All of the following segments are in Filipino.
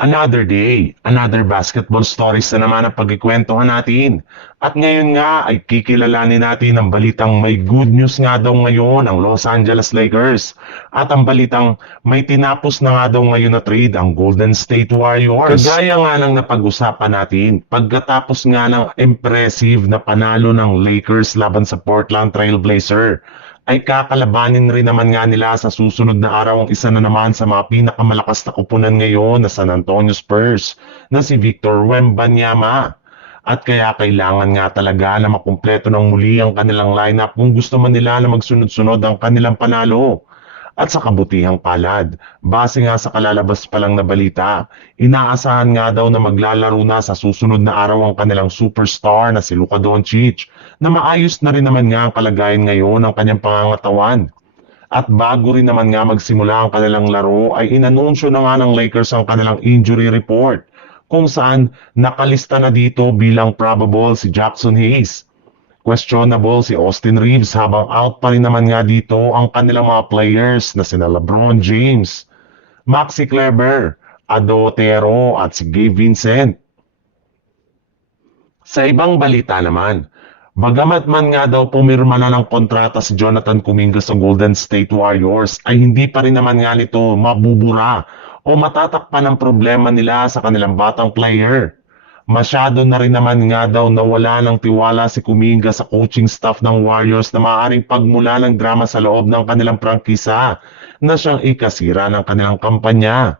Another day, another basketball stories na naman ang pagkikwentuhan natin. At ngayon nga ay kikilalanin natin ang balitang may good news nga daw ngayon ang Los Angeles Lakers. At ang balitang may tinapos na nga daw ngayon na trade ang Golden State Warriors. Kagaya nga ng napag-usapan natin, pagkatapos nga ng impressive na panalo ng Lakers laban sa Portland Trail Blazer, ay kakalabanin rin naman nga nila sa susunod na araw ang isa na naman sa mga pinakamalakas na kupunan ngayon na San Antonio Spurs na si Victor Wembanyama. At kaya kailangan nga talaga na makumpleto ng muli ang kanilang lineup kung gusto man nila na magsunod-sunod ang kanilang panalo. At sa kabutihang palad, base nga sa kalalabas pa lang na balita, inaasahan nga daw na maglalaro na sa susunod na araw ang kanilang superstar na si Luka Doncic na maayos na rin naman nga ang kalagayan ngayon ng kanyang pangangatawan. At bago rin naman nga magsimula ang kanilang laro ay inanunsyo na nga ng Lakers ang kanilang injury report kung saan nakalista na dito bilang probable si Jackson Hayes. Questionable si Austin Reeves habang out pa rin naman nga dito ang kanilang mga players na sina LeBron James, Maxi Kleber, Ado Otero at si Gabe Vincent. Sa ibang balita naman, bagamat man nga daw pumirma na ng kontrata si Jonathan Kuminga sa Golden State Warriors ay hindi pa rin naman nga nito mabubura o matatakpan ang problema nila sa kanilang batang player. Masyado na rin naman nga daw nawala ng tiwala si Kuminga sa coaching staff ng Warriors na maaaring pagmula ng drama sa loob ng kanilang prangkisa na siyang ikasira ng kanilang kampanya.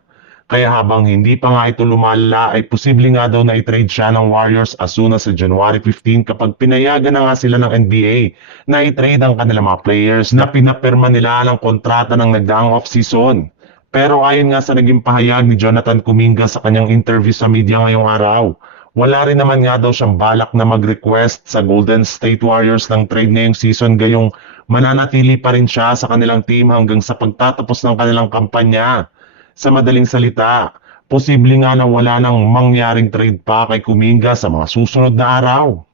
Kaya habang hindi pa nga ito lumala ay posible nga daw na i-trade siya ng Warriors as soon as sa January 15 kapag pinayagan na nga sila ng NBA na i-trade ang kanilang mga players na pinapirma nila ng kontrata ng nagdaang off-season. Pero ayon nga sa naging pahayag ni Jonathan Kuminga sa kanyang interview sa media ngayong araw, wala rin naman nga daw siyang balak na mag-request sa Golden State Warriors ng trade ngayong season gayong mananatili pa rin siya sa kanilang team hanggang sa pagtatapos ng kanilang kampanya. Sa madaling salita, posible nga na wala nang mangyaring trade pa kay Kuminga sa mga susunod na araw.